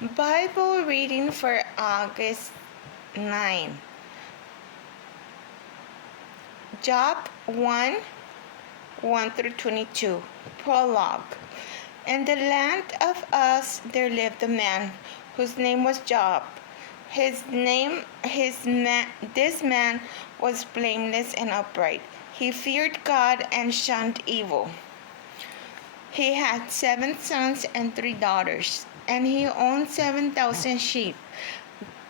Bible reading for August 9. Job 1 1 through 22. Prologue. In the land of Uz there lived a man whose name was Job. This man was blameless and upright. He feared God and shunned evil. He had 7 sons and 3 daughters, and he owned 7,000 sheep,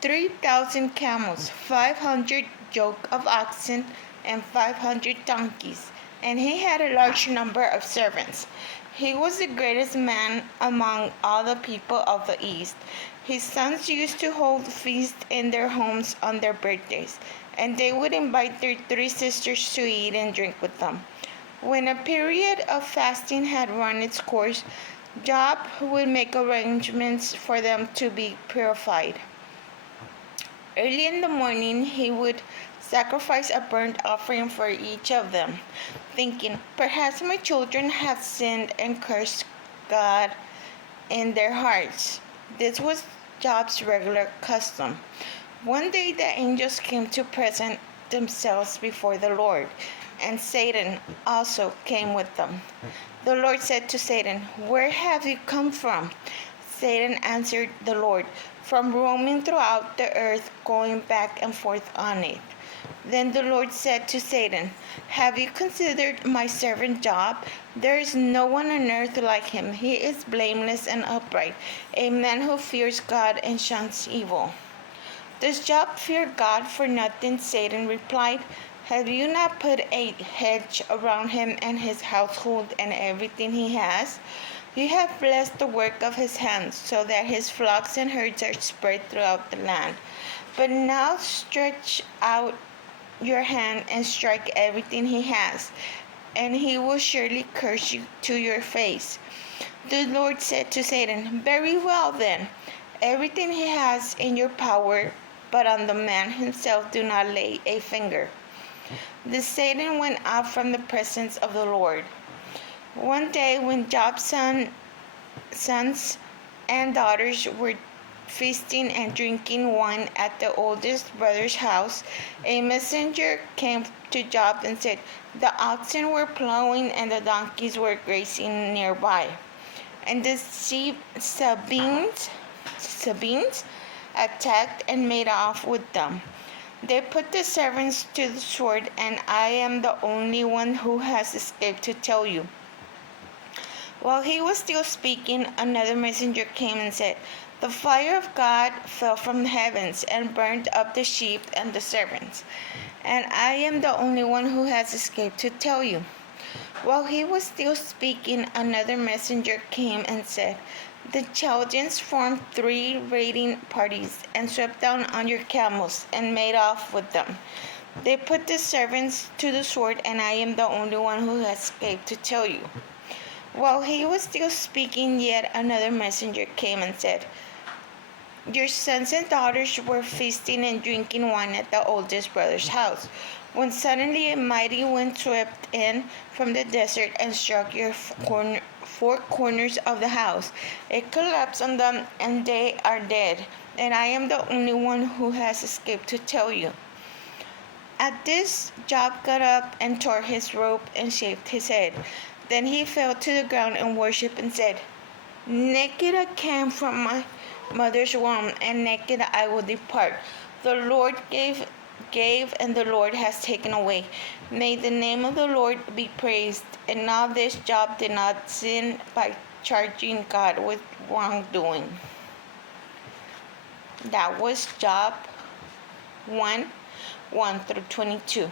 3,000 camels, 500 yoke of oxen, and 500 donkeys, and he had a large number of servants. He was the greatest man among all the people of the East. His sons used to hold feasts in their homes on their birthdays, and they would invite their 3 sisters to eat and drink with them. When a period of fasting had run its course, Job would make arrangements for them to be purified. Early in the morning, he would sacrifice a burnt offering for each of them, thinking, "Perhaps my children have sinned and cursed God in their hearts." This was Job's regular custom. One day the angels came to present themselves before the Lord, and Satan also came with them. The Lord said to Satan, "Where have you come from?" Satan answered the Lord, "From roaming throughout the earth, going back and forth on it." Then the Lord said to Satan, "Have you considered my servant Job? There is no one on earth like him. He is blameless and upright, a man who fears God and shuns evil." "Does Job fear God for nothing?" Satan replied. "Have you not put a hedge around him and his household and everything he has? You have blessed the work of his hands, so that his flocks and herds are spread throughout the land. But now stretch out your hand and strike everything he has, and he will surely curse you to your face." The Lord said to Satan, "Very well then, everything he has in your power, but on the man himself do not lay a finger." Then Satan went out from the presence of the Lord. One day when Job's sons and daughters were feasting and drinking wine at the oldest brother's house, a messenger came to Job and said, "The oxen were plowing and the donkeys were grazing nearby, and the Sabeans attacked and made off with them. They put the servants to the sword, and I am the only one who has escaped to tell you." While he was still speaking, another messenger came and said, "The fire of God fell from the heavens and burned up the sheep and the servants, and I am the only one who has escaped to tell you." While he was still speaking, another messenger came and said, "The Chaldeans formed 3 raiding parties and swept down on your camels and made off with them. They put the servants to the sword, and I am the only one who has escaped to tell you." While he was still speaking, yet another messenger came and said, "Your sons and daughters were feasting and drinking wine at the oldest brother's house, when suddenly a mighty wind swept in from the desert and struck your 4 corners of the house. It collapsed on them, and they are dead, and I am the only one who has escaped to tell you." At this, Job got up and tore his robe and shaved his head. Then he fell to the ground and worshipped and said, "Naked I came from my mother's womb, and naked I will depart. The Lord gave, and the Lord has taken away. May the name of the Lord be praised." And now this Job did not sin by charging God with wrongdoing. That was Job 1 1 through 22.